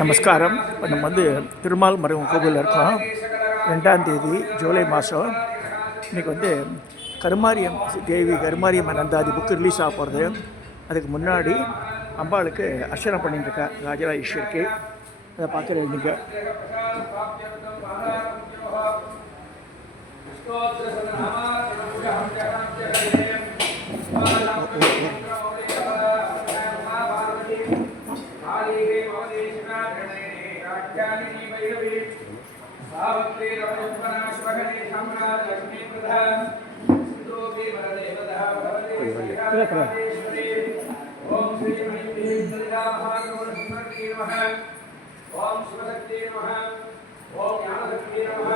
நமஸ்காரம். இப்போ நம்ம திருமால் மருகன் கோவிலில் இருக்கோம். 2ஆம் தேதி ஜூலை மாதம். இன்றைக்கி கருமாரியம் தேவி கருமாரியம்மன் அந்தாதி புக்கு ரிலீஸ் ஆக போகிறது. அதுக்கு முன்னாடி அம்பாளுக்கு அர்ச்சனை பண்ணிட்டுருக்கா ராஜராஜேஸ்வரிக்கு. அதை பார்க்குறது நீங்கள் ओम शिवशक्ति नमः ओम ज्ञानशक्ति नमः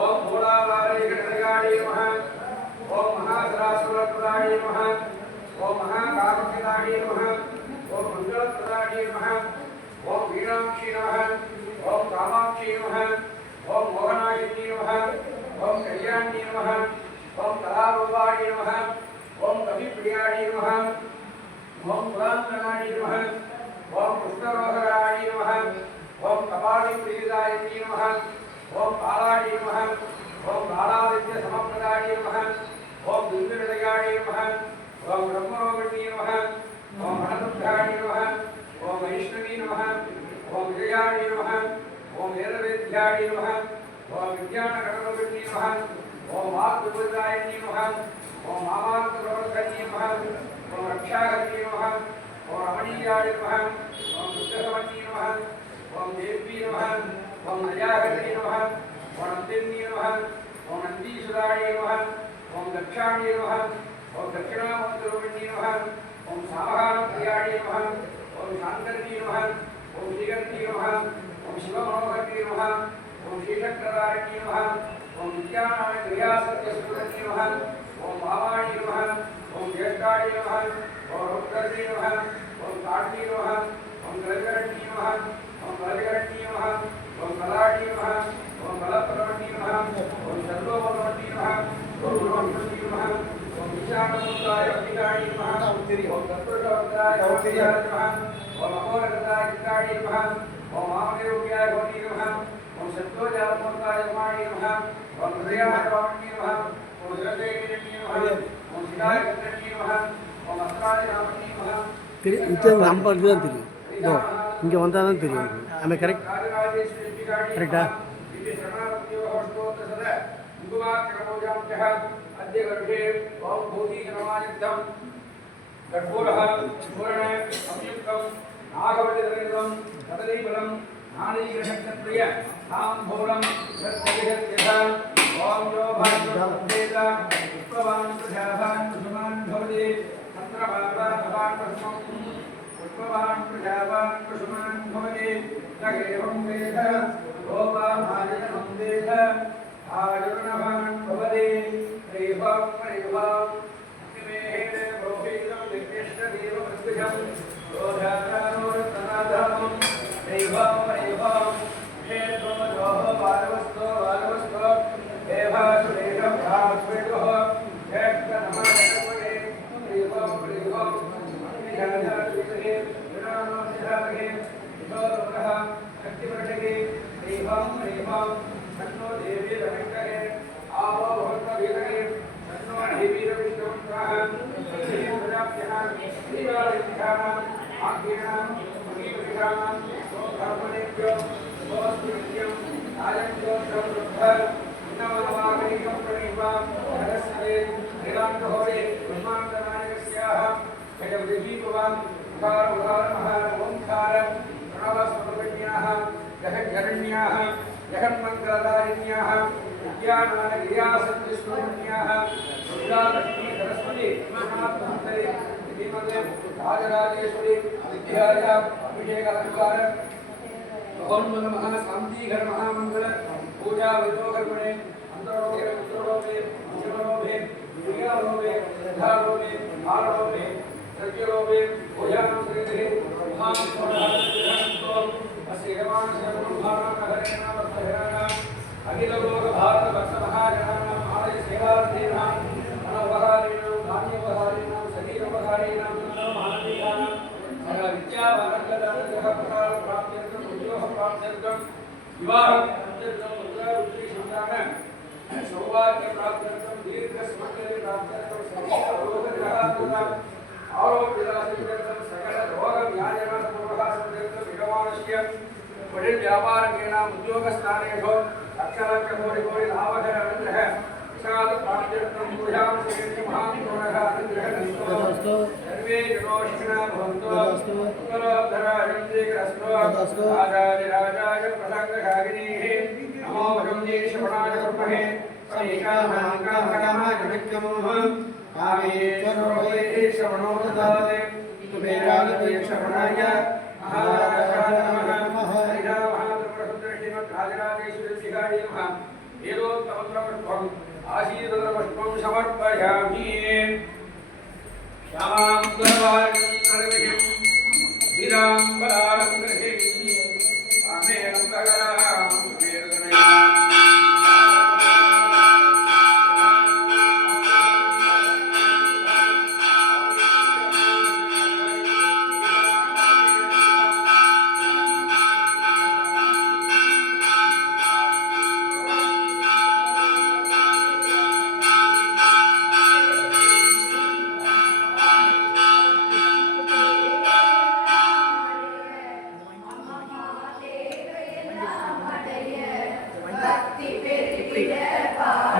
ओम भोलावारे गणगाड़ी नमः ओम महासरासुरप्रदाय नमः ओम महाकामप्रदाय नमः ओम मंगलप्रदाय नमः ओम वीणाक्षी नमः ओम कामाक्षी नमः ओम मोहनायिनी नमः ओम कल्याणी नमः ओम कलारूपाणि नमः ओम कविप्रियाणि नमः ओम पुराणनाणि नमः ओम कृष्णरोहराणि नमः ओम कपाली प्रीदायिनी नमः ओम कालाणि नमः ओम कालादित्य समप्रदाय नमः ओम दुर्गणदयाणि नमः ओम ब्रह्मरोहिणी नमः ओम अनन्तुभ्याणि नमः ओम वैष्णवी नमः ओम विजयाणि नमः ओम वेदवेद्याणि नमः ओम विज्ञानगणरोहिणी नमः ओम वाक्विपुलदायिनी नमः ओम मामार्तप्रवर्धनी नमः ओम रक्षाकर्णी नमः ओम रमणीयाय नमः ओम दुर्गसमनी नमः ओम देवी नमः ओम नयाहरि नमः ओम नन्दिनी नमः ओम नन्दीश्वराय नमः ओम दक्षाणि नमः ओम दक्षिणामूर्तिरूपिणी नमः ओम सामहानप्रियाय नमः ओम शान्तर्णी नमः ओम श्रीगन्धी नमः ओम शिवमनोहरी नमः ओम श्रीचक्रधारिणी नमः ओम विद्यानाय क्रियासत्यस्वरूपिणी नमः ओम भावाणि नमः ओम ज्येष्ठाणि नमः ओम रुद्रणी नमः ओम काटी नमः ओम कलकरणी नमः ओम कलकरणी नमः ओम कलाटी नमः ओम कलपरवटी नमः ओम सर्वोपरवटी नमः ओम गुरुवटी नमः ओम विशालमुद्राय अभिगाणी नमः ओम तत्पुरुषवक्त्राय नमः ओम अघोरगताय चित्ताणि नमः ओम वामदेव्याय गौरी नमः ओम सत्योजातमूर्ताय उमाणि नमः ओम हृदयाय वामणी नमः ओम जगदेवी नमः ओम शिवाय गणपति नमः ओम अस्त्राय रामणी नमः இது நம்பர் தான் தெரியும். ஓ இங்கே வந்தால் தான் தெரியும். நம்ம கரெக்டா पुष्पवान् प्रजावान् पशुमान् भवति तगेवं वेद गोपामायनं वेद आयुर्नवान् भवति त्रैवं त्रैवं अग्नेः प्रोहितं विकृष्टदेवमृत्युजं रोधातानोरतनाधामं त्रैवं त्रैवं क्षेत्रो दोः बालवस्तो बालवस्तो देवासुरेशं भावस्वेदोः जगन्नमः त्रैवं त्रैवं जगन्मंगलदारिण्याः विज्ञानानगिरियासत्रिस्वरूपिण्याः दुर्गालक्ष्मी सरस्वती महात्मन्त्रे श्रीमते राजराजेश्वरी विद्याया अभिषेकालंकार ओम नमः शांतिघर महामंगल पूजा वैभवकर्मणे अंतरोगे उत्तरोगे शिवरोगे विद्यारोगे सिद्धारोगे आरोगे सत्यरोगे पूजां श्रीधे महान अखिल लोक भारत वर्ष महाजनानां आलय सेवार्थीनां मनोपकारिणां धान्योपकारिणां शरीरोपकारिणां महानीयानां विद्यावानकदानः उद्योगस्थानेषु लक्षलक्षकोटिकोटि लाभकरनुग्रह विशाल प्राप्त्यर्थं पूजां श्रीकृष्ण महापुरुषः अनुग्रहणस्तु सर्वे जनोषिणा भवन्तु उत्तरोत्तरायन्त्रिकरस्तु राजाधिराजाय प्रसङ्गशागिनीः नमो भगवतीश्वराय ब्रह्मणे समीकामाङ्कामकामाय विक्रमोः कामेश्वरोः श्रवणो ददाते कुबेराय श्रवणाय महाराजाय नमः राजेश्वरी नमः वेदोत्तमपुष्पम् आशीर्वदपुष्पं समर्पयामि श्यामां गरवाणीं सर्वहिं वीराम्बरां गृहिं कामेन तगरां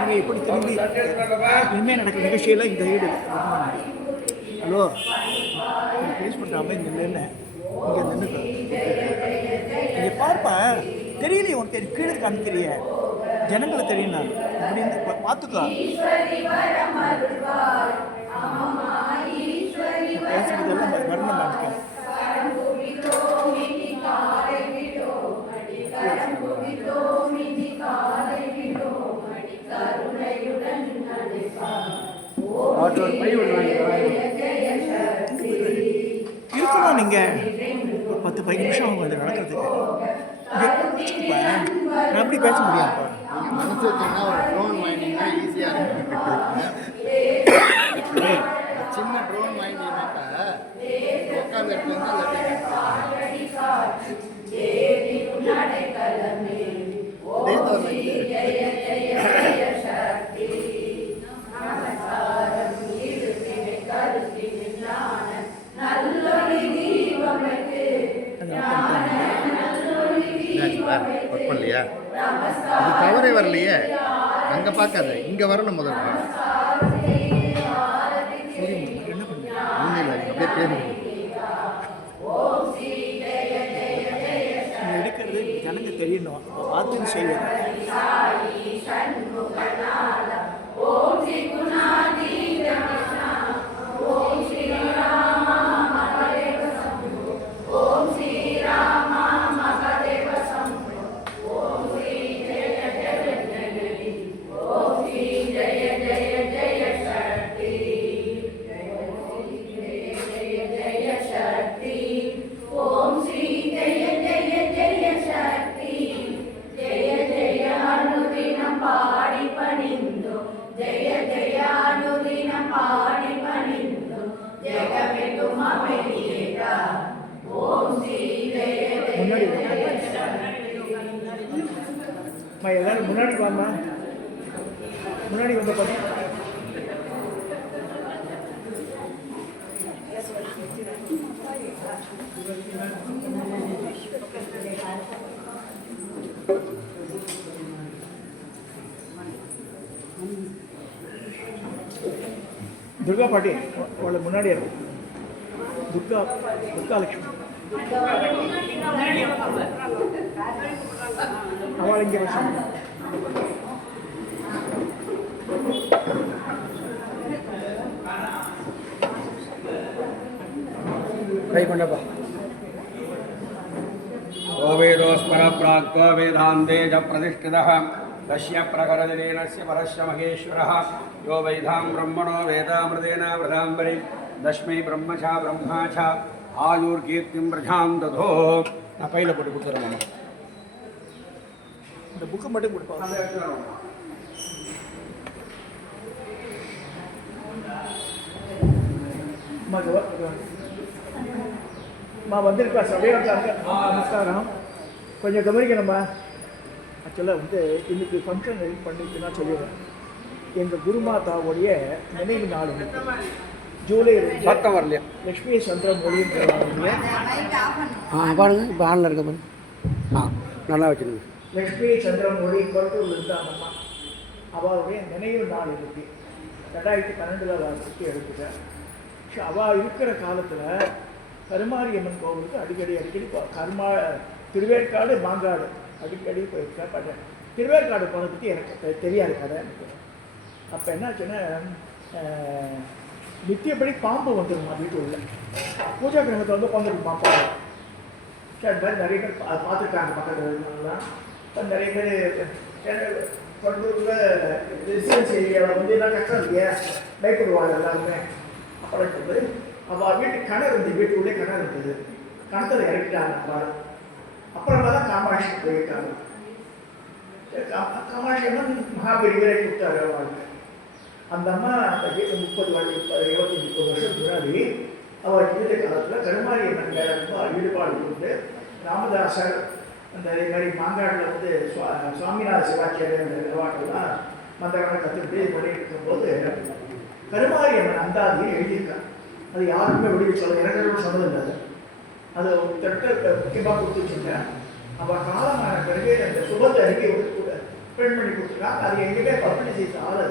நீங்கள் எப்படி திரும்பி இனிமேல் நடக்கிற நிகழ்ச்சியெல்லாம் இந்த ஈடு ஹலோ ப்ளீஸ் பண்ணுறாம இங்கே இல்லைன்னு இங்கே நின்றுக்கு இங்கே பார்ப்பா தெரியலையே உனக்கு கீழே காமிக்கிறிய ஜனங்களை தெரியும் நான் அப்படின்னு பார்த்துக்கோ பேசுறதெல்லாம் வரணும் மாட்டேன் இருக்கணும் நீங்கள் ஒரு 10-15 நிமிஷம் அவங்க அது நடக்கிறதுக்கு நான் அப்படி பேச முடியாதுப்பா மனசு வச்சிங்கன்னா ஒரு ட்ரோன் வாங்கினீங்கன்னா ஈஸியாக இருக்கும் சின்ன ட்ரோன் வாங்கினீங்கன்னாக்கா உட்காந்து எடுத்து ஒர்க் பண்ணலையா அது தவறே வரலையே அங்கே பார்க்காத இங்கே வரணும் முதல்ல ஒன்றும் இல்லை அப்படியே பேரு எடுக்கிறது ஜனங்க தெரியணும் பார்த்து செய்யணும் எல்லாரும் முன்னாடி வாங்க முன்னாடி வந்து பாருங்க துர்கா பாட்டி அவளை முன்னாடி இருக்கும் துர்கா லட்சுமி அவள் இங்கே வச்சு கை கொண்டப்பா वेदोस्पर प्राक् वेदान्ते च प्रतिष्ठितः तस्य प्रकरदिनेनस्य परस्य महेश्वरः यो वैधां ब्रह्मणो वेदामृतेन वृदाम्बरि दश्मै ब्रह्म च ब्रह्मा च आयुर्कीर्तिं प्रजां दधो நான் பையில போட்டு கொடுத்துறேன் இந்த புக்கு மட்டும் கொடுப்பா வந்திருக்கா சபையாக இருக்காங்க. நமஸ்காரம். கொஞ்சம் கவனிக்கணும்மா. ஆக்சுவலாக வந்து இன்னைக்கு ஃபங்க்ஷன் ரெடி பண்ணிட்டுனா சொல்லிடுறேன். எங்கள் குருமாதாவுடைய நினைவு நாள் இன்னைக்கு ஜூலை 2 சத்தம் வரலையா? லக்ஷ்மி சந்திரமொழின்றவங்களுடைய பாருங்க இப்போ ஆனில் இருக்க பாருங்க. நல்லா வச்சுருங்க. லக்ஷ்மி சந்திரமொழி கொரட்டூரில் இருந்தாங்க அம்மா. அவளுடைய நினைவு நாள் இன்னைக்கு 2012 வருஷத்துக்கு எடுத்துட்டேன். ஸோ அவள் இருக்கிற காலத்தில் கருமாரியம்மன் கோவிலுக்கு அடிக்கடி திருவேற்காடு மாங்காடு அடிக்கடி போயிருக்கேன். பட் திருவேற்காடு போனதை பற்றி எனக்கு தெரியாது கதை. எனக்கு அப்போ என்னாச்சுன்னா நித்தியப்படி பாம்பு வந்துருமா வீட்டு உள்ள பூஜா கிரகத்தை வந்து உட்காந்துருக்குமா பாம்பு. சரி, அது மாதிரி நிறைய பேர் பார்த்துருக்காங்க பக்கத்துலாம். நிறைய பேர் கொண்டூரில் ரெசிடென்ஸ் ஏரியாவில் வந்து எல்லாம் கஷ்டம் இல்லையா, பயப்படுவாங்க எல்லாருமே. அப்புறம் வந்து அவள் வீட்டுக்கு கிணறு இருந்தது, வீட்டுக்குள்ளே கிணறு இருந்தது. கிணத்துல இறக்கிட்டாங்க அப்பா. அப்புறமா தான் காமாட்சி போயிருக்காங்க. காமாட்சி அம்மன் மகாபெரிவரை கொடுத்தாரு அவளுக்கு. அந்த அம்மா அந்த வீட்டு 25-30 வருஷத்துக்கு முன்னாடி அவள் இருந்த காலத்தில் கருமாரியம்மன் மேலே ரொம்ப ஈடுபாடு கொண்டு ராமதாசர் அந்த இதே மாதிரி மாங்காட்டில் வந்து சுவாமிநாத சிவாச்சாரியர் அந்த நிலவாட்டெல்லாம் மந்திரங்களை கற்றுக்கிட்டு இது பண்ணிட்டு இருக்கும்போது கருமாரியம்மன் அந்தாதியை எழுதியிருக்காங்க. அது யாருக்குமே வெளியே சொல்ல எனக்கு சொன்னதில்லை. அது தட்ட முக்கியமாக கொடுத்து வச்சுருக்கேன். அவள் காலமான பிறகு அந்த சுபத்தை அறிக்கை கூட பெண் பண்ணி கொடுத்துருக்காங்க. அது எங்கேயுமே பப்ளிசிட்டி ஆகாது.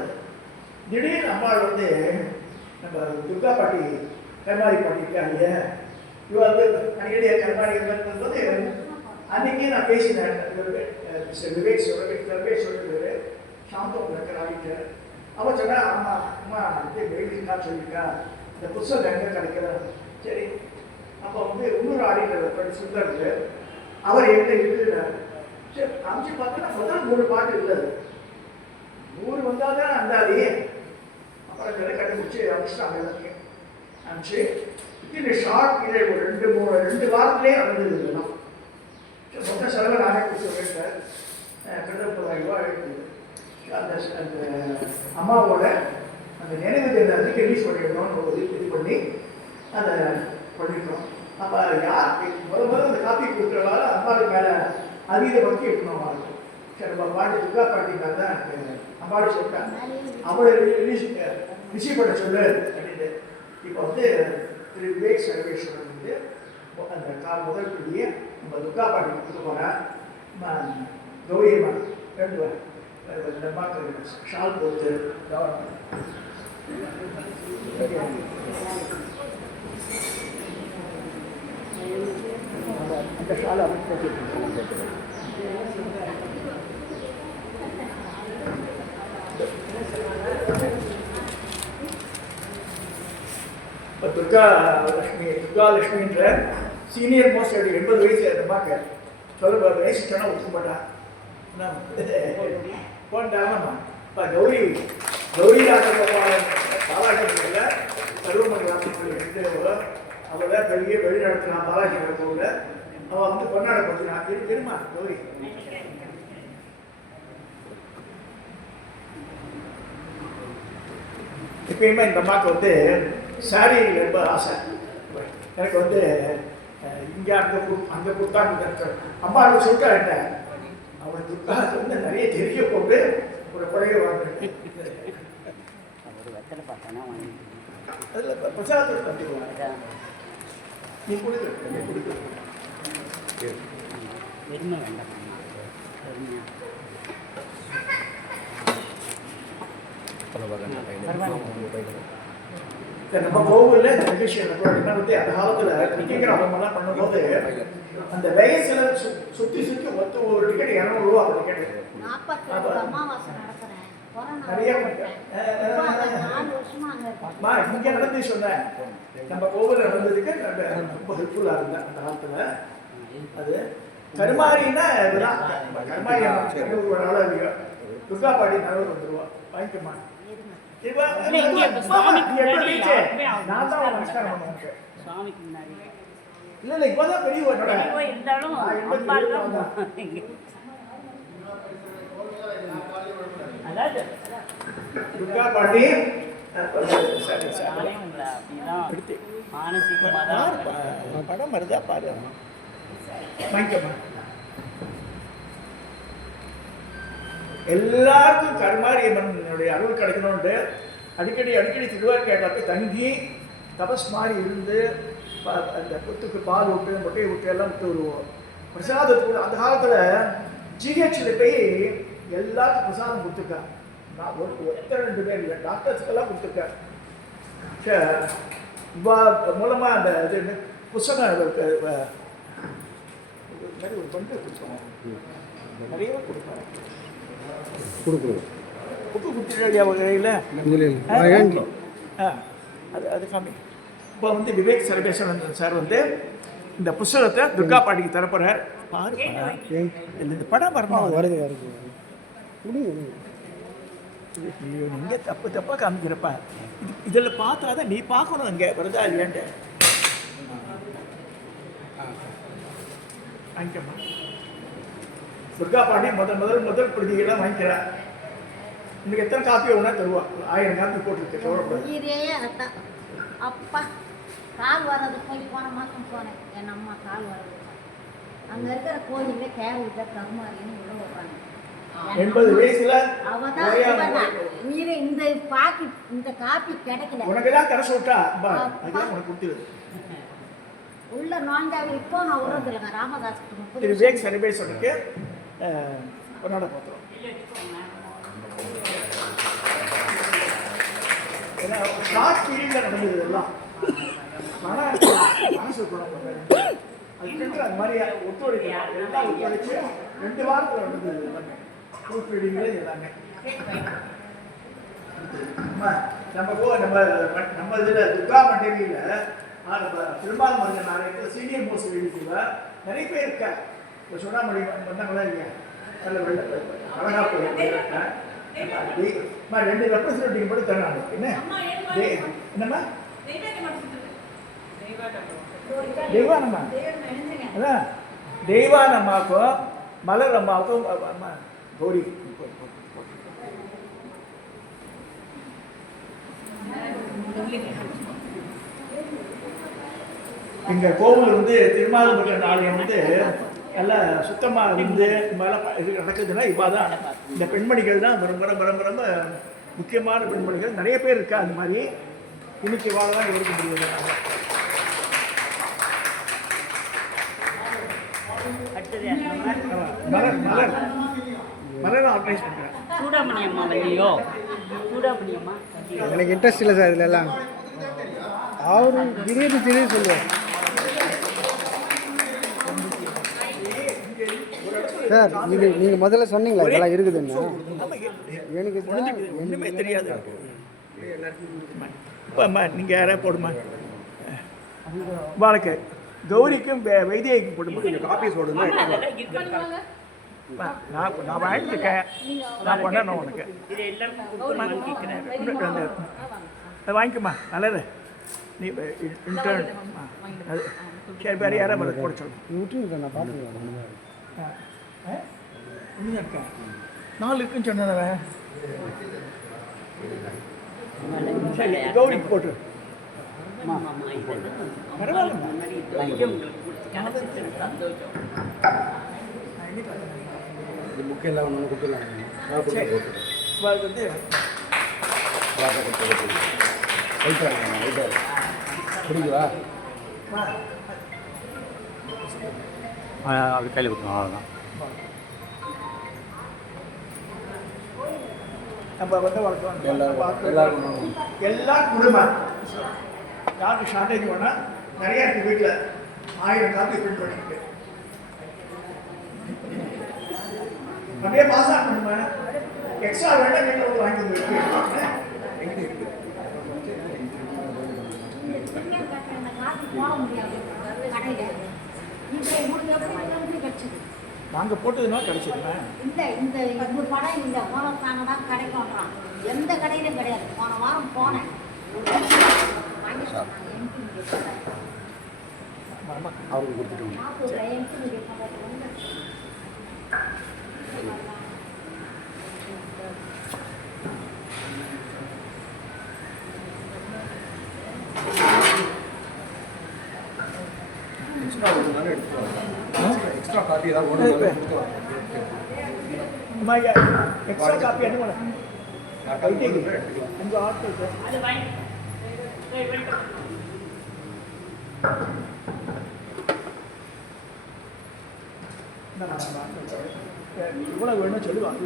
திடீர்னு அம்மாள் வந்து நம்ம துர்கா பாட்டி கருமாரி பாட்டி இருக்காங்க. இவள் வந்து அடிக்கடி கருமாரி போது அன்றைக்கே நான் பேசினேன். மிஸ்டர் விவேக் சொல்லிட்டு சாந்தம் ஆடிட்டர். அவள் சொன்னா அம்மா அம்மா இது எழுதினா சொல்லியிருக்கா, இந்த புத்தகம் எங்கே கிடைக்கிறது. சரி, அப்போ வந்து இன்னொரு ஆடிட்டர் சுந்தருக்கு அவர் எங்கே இருக்குதுன்னாரு. சரி, காமிச்சு பார்த்தோன்னா முதல் 3 பாட்டு இல்லை. 100 வந்தால் தான் அந்தாதி. அப்புறம் கடை கண்டுபிடிச்சி அமைச்சிட்டாங்க எல்லாத்தையும் அனுப்பிச்சு. இத்தனை ஷார்ட் பீரியட் ஒரு 2 வாரத்திலே நடந்தது இதெல்லாம். மொத்த செலவை நானே கொடுத்து வைத்தேன். 30,000 எடுத்தது. அந்த அம்மாவோட அந்த நினைவு தினத்துக்கு ரிலீஸ் பண்ணிடணும்னு ஒரு இது பண்ணி அதை பண்ணிட்டோம். அப்போ யார் முதல்ல அந்த காப்பி கொடுக்குறவால அம்மாவுக்கு மேலே அதீத பக்தி இருக்கணும் இருக்கும். சரி, நம்ம பாட்டி துர்கா பாட்டிக்காக தான் எனக்கு அம்மாவோட சொல்லிட்டாங்க. அவளை ரிசீவ் பண்ண சொல்லு அப்படின்னு. இப்போ வந்து திரு விவேக் சர்வேஸ்வரன் வந்து அந்த முதல் பிடியை நம்ம துர்கா பாட்டி கொடுக்க போகிறேன். கௌரியம்மா 2 ஷால் போட்டு அந்த ஷாலை அமைச்சு இப்போ துர்காலட்சுமின்ற சீனியர் மோஸ்ட் 80 வயசு அந்த அம்மாக்கு சொல்ல வயசு சொன்னால் ஒத்துக்க மாட்டான். போட்டாங்கம்மா. இப்போ கௌரி பாலாஜியில் பருவமணி வாசல் அவள் தான் பெரிய வெளி நடத்தினான் பாலாஜி கோவில். அவள் வந்து கொண்டாட போச்சுனான். தெரியுமா கௌரி? எப்பயுமே இந்த அம்மாவுக்கு வந்து சாரி ரொம்ப ஆசை. எனக்கு வந்து இங்கே அங்கே கொடுத்தாங்க. அம்மாவுக்கு சொல்லிட்டா அவன் துர்காவுக்கு வந்து நிறைய தெரிய போட்டு ஒரு புடவை வாங்கினேன். அதில் பிரசாதத்தை தந்துடுவாங்க. நீ கொடுக்க நம்ம கோவிலில் இந்த நிகழ்ச்சிகள் என்ன வந்து அந்த காலத்தில் டிக்கெட் அவங்கெல்லாம் பண்ணும்போது அந்த வயசுல சுற்றி ஒத்து ஒரு டிக்கெட் 200 ரூபா. அந்த டிக்கெட் நிறைய இங்கே நடந்து சொன்னேன். நம்ம கோவிலில் நடந்ததுக்கு ரொம்ப ஹெல்ப்ஃபுல்லாக இருந்தேன் அந்த காலத்தில். அது கருமாரின்னா இதுதான். கருமாரி ஒரு நாள் இல்லையோ துர்கா பாட்டி நடுவில் வந்துடுவா. வாங்கிக்கமா நான் தான் நமஸ்காரம் பண்ணுவேன். இல்லை இப்போதான் பெரிய துர்கா பாட்டி மானசீகமாக தான் பாரு, படம் வருதா பாரு. வாங்கிக்கம்மா. எல்லாருக்கும் கருமாரியம்மனுடைய அருள் கிடைக்கணும்ட்டு அடிக்கடி திருவாரூர் தங்கி தபஸ் மாதிரி இருந்து அந்த புத்துக்கு பால் விட்டு முட்டையை விட்டு எல்லாம் விட்டு வருவோம். பிரசாதத்துக்கு அந்த காலத்தில் ஜிஹெச்சில் போய் எல்லாருக்கும் பிரசாதம் கொடுத்துருக்கேன். நான் ஒருத்தர் 2 பேர் இல்லை, டாக்டர்ஸ்க்கெல்லாம் கொடுத்துருக்கேன். மூலமாக அந்த இது புஸ்தகம் மாதிரி ஒரு பண்டு கொடுத்தோம், நிறைய கொடுப்பேன். புக்கு கொடுத்துருக்கியா வகையில் அது கம்மி. இப்போ வந்து விவேக் சர்வேஸ்வரன் சார் வந்து இந்த புஸ்தகத்தை துர்கா பாட்டிக்கு தரப்போகிறார். பாரு, இந்த படம் வரணும். வருது நீங்க தப்பாக காமிக்கிறப்ப இதில் பார்த்தா தான் நீ பார்க்கணும் அங்கே வருதா இல்லையான்ட்டு. வாங்கிக்கம்மா. துர்கா பாண்டி முதல் பிரதிகளாக வாங்கிக்கிறேன். இன்னைக்கு எத்தனை காப்பி ஒன்றா தருவா? 1000 காப்பி போட்டிருக்கு. அப்பா கால் வர்றது போன மாதம் போனேன். என் அம்மா கால் வர்றது அங்கே இருக்கிற கோயிலில் கேரள கருமாரின்னு உள்ள வைப்பாங்க. 80 வயசுல இந்த பாக்கி இந்த காப்பி கிடைக்கல. உனக்கெல்லாம் தர சொல்லிட்டா உனக்கு கொடுத்துருது. உள்ள நோஞ்சாவி இப்போ நான் உறவு இல்லைங்க. ராமதாஸ் விவேக் சர்வேஸ்வரனுக்கு கொண்டாட போகிறோம். ஏன்னா ஷார்ட் பீரியட்ல நடந்தது எல்லாம் மனசு குணம் அதுக்கு அது மாதிரி ஒத்துழைக்கணும். எல்லாம் ஒத்துழைச்சு 2 வாரத்தில் நடந்தது எல்லாமே. ப்ரூஃப் ரீடிங்ல எல்லாமே நம்ம இதில் துர்கா மண்டேரியில் பெரும்பாலும் மருந்தன் நாளைக்கு சீனியர் மோஸ்ட் வெளியில நிறைய பேர் இருக்கா. இப்போ சொன்னாமொழி வந்தாங்களா இல்லையா? அதில் அழகா போயிருக்கேன். 2 ரெப்ரஸன்டேட்டிவ் மட்டும் தராங்க. என்னம்மா தெய்வானம்மா? அதான் தெய்வானம்மாவுக்கும் மலர் அம்மாவுக்கும் அம்மா கௌரி எங்க கோவில் வந்து திருமாவளவன் ஆலயம் வந்து நல்லா சுத்தமாக இருந்து இது நடக்குதுன்னா இப்போ தான் இந்த பெண்மணிகள் தான் ரொம்ப முக்கியமான பெண்மணிகள் நிறைய பேர் இருக்கா. அந்த மாதிரி இன்னைக்கு வாழலாம் இருக்க முடியாது. மலர் ஆர்கனைஸ் பண்ணுறேன். சூடாமணி அம்மா இல்லையோ? சூடாமணி அம்மா எனக்கு இன்ட்ரெஸ்ட் இல்லை சார் இதில் எல்லாம். அவரு திடீர்னு சொல்லுவார். சார் நீங்கள் முதல்ல சொன்னீங்களா இதெல்லாம் இருக்குதுன்னு? எனக்கு ஒன்றுமே தெரியாது. இப்போம்மா நீங்கள் யாராவது போடுமா? வாழ்க்கை கௌரிக்கும் வைத்தியக்கும் போடுமா? காப்பி போடுங்க. நான் வாங்கியிருக்கேன். நான் பண்ணணும் உனக்கு. அது வாங்கிக்குமா? நல்லது. நீ இன்டர்ன் அது சரி. வேறு யாராவது பதில் போட சொல்லு. விட்டுருங்க, நான் பார்த்துக்கிறேன். இருக்கா 4 இருக்குன்னு சொன்னவன். சரி, கௌரிக்கு போட்டு பரவாயில்ல. புக்கெல்லாம் ஒன்று கொடுத்துருவாங்க. புரியுதா? அது கையில் கொடுக்கணும், அவ்வளோதான். நம்ம வந்து எல்லா குடும்பம் யாருக்கு ஷார்டேஜ் வேணால் நிறையா இருக்குது. வீட்டில் 1000 காப்பி பிரிண்ட் பண்ணிருக்கு. அப்படியே பாஸ் ஆக பண்ணுமா? எக்ஸ்ட்ரா வேண்டாம் வீட்டில் வந்து வாங்கி வந்து நாங்கள் போட்டதுன்னா கிடைச்சிருக்கேன். இல்லை இந்த படம் இந்த ஓனத்தாங்க தான் கிடைக்கும்ன்றான். எந்த கடையிலும் கிடையாது. போன வாரம் போனேன். அவருக்கு கொடுத்துட்டு காப்பி ஏதாவது ஒன்று எக்ஸ்ட்ரா காப்பி என்ன எடுத்துக்கலாம். உங்கள் ஆட்கள் சார் அது வாங்கி இவ்வளோ வேணும் சொல்லுவாங்க.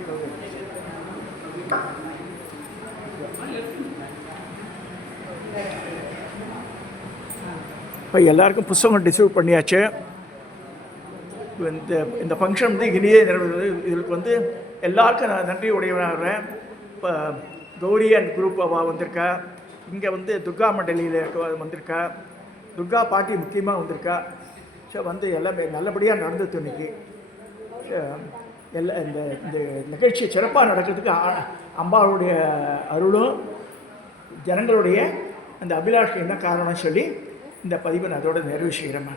இப்போ எல்லாருக்கும் புஸ்தகம் டிஸ்ட்ரிபியூட் பண்ணியாச்சு. இந்த ஃபங்க்ஷன் வந்து இனியே நிறைவேறது. இதுக்கு வந்து எல்லாருக்கும் நான் நன்றி உடையவனாகிறேன். இப்போ கௌரி அண்ட் குரூப் அவள் வந்திருக்கா. இங்கே வந்து துர்கா மண்டலியில் இருக்க வந்திருக்கா. துர்கா பாட்டி முக்கியமாக வந்திருக்கா. ஸோ வந்து எல்லாமே நல்லபடியாக நடந்தது இன்னைக்கு. எல்லா இந்த இந்த நிகழ்ச்சி சிறப்பாக நடக்கிறதுக்கு அம்பாளுடைய அருளும் ஜனங்களுடைய அந்த அபிலாஷம் என்ன காரணம்னு சொல்லி இந்த பதிவை நான் அதோட நிறைவு செய்கிறேன்.